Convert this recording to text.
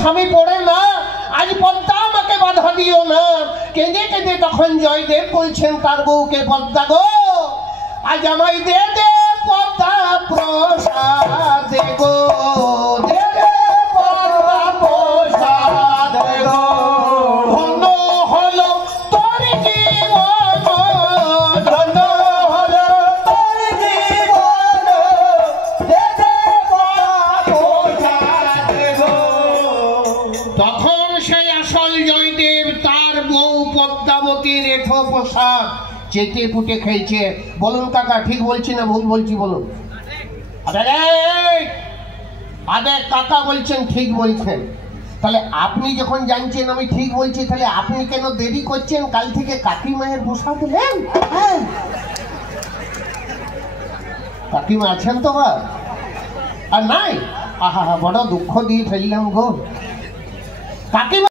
স্বামী পড়ে না, আজ পদ্মা আমাকে বাধা দিও না। কেঁদে কেঁদে তখন জয়দেব বলছেন তার বউকে, পদ্মা গো আজ আমায় দে দে পদ্মা প্রসাদ গো, দে দে পদ্মা প্রসাদ গো। ধন্য হলো তোর জীবন, ধন্য হলো তোর জীবন, দে দে পদ্মা প্রসাদ গো। তখন সেই আসল জয়দেব তার বউ পদ্মাবতীর এঠো প্রসাদ চেটে পুটে খেয়েছে। বলুন কাকা ঠিক বলছি না ভুল বলছি বলুন? আরে কাকা বলছেন ঠিক বলছেন। তাহলে আপনি যখন জানছেন আমি ঠিক বলছি, তাহলে আপনি কেন দেরি করছেন? কাল থেকে কাকিমায়ের প্রসাদ দিলেন। কাকিমা আছেন তো আর নাই? আহা বড় দুঃখ দিয়ে ফেললাম গো কাকিমা।